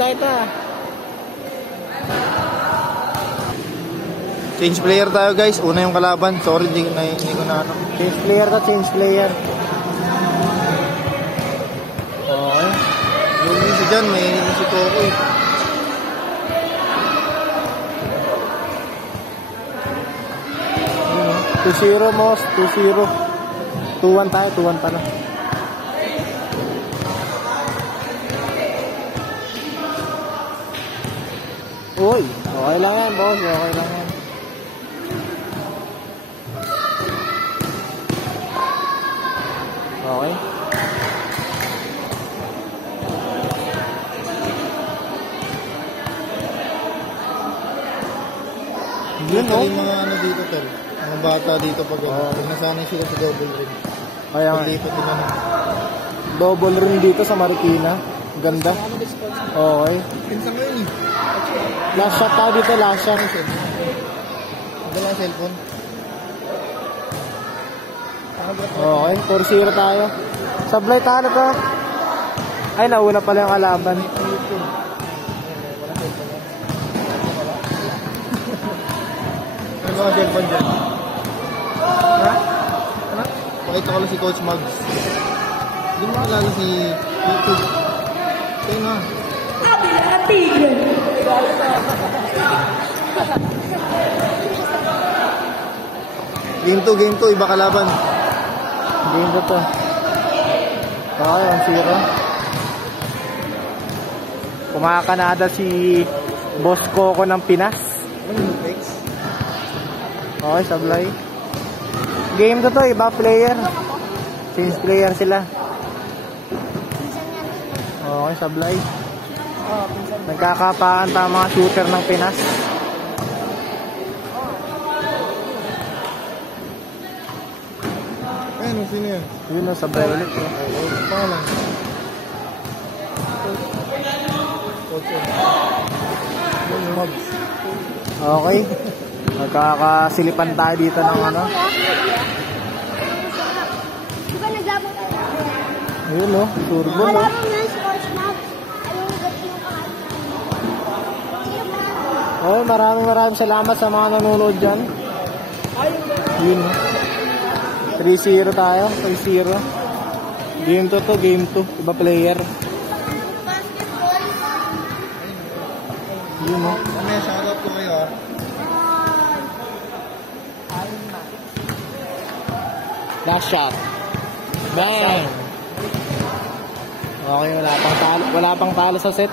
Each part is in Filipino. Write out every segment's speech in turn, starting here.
na kita. Change player tayo guys. Una yung kalaban. Sorry, hindi ko na ano. Change player ka, change player. Okay. Yung isa dyan, may si Coco eh. Ano? 2-0 Moss, 2-0. 2-1 tayo, 2-1 pa na. Uy, okay lang yan boss, okay lang yan. Okay. Yun no? Yung mga ano dito tol. Mga bata dito pag nasanay sila sa double ring. Kaya nga. Dito naman. Double ring dito sa Marikina. Ganda. Okay. Pinsan ko yun eh. Last shot tayo dito, last shot. Dala cellphone. Okay, 4-0 tayo. Sablay tayo ka. Ay, nauna pala yung kalaban. Ano ba ang cellphone dyan? Ha? Pakita ko lang si Coach Mags. Hindi mo makilala si YouTube. Kaya nga. Game 2, iba kalaban. Game ko to. Okay, 1-0. Kumakanada si Boss Coco ng Pinas. Okay, sablay. Game to, iba player. Change player sila. Okay, sablay. Nagkakapaan ta mga shooter ng Pinas. Ayun, sino yan? Yun o, sablay ulit. Pangalan. Okay. Magkakasilipan tayo dito ng ano. Ayun o, turbo no. Okay, maraming salamat sa mga nanonood dyan. Yun o. 3-0 tayo, 3-0. Game 2 to, game 2. Iba player. Yun o. May shoutout ko kayo ah. Last shot. Bang! Okay, wala pang talo sa set.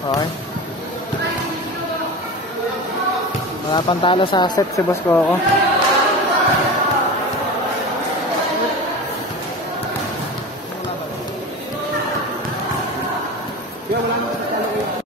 Okay. Wala pang talo sa set si Boss Coco. Wala nang talo.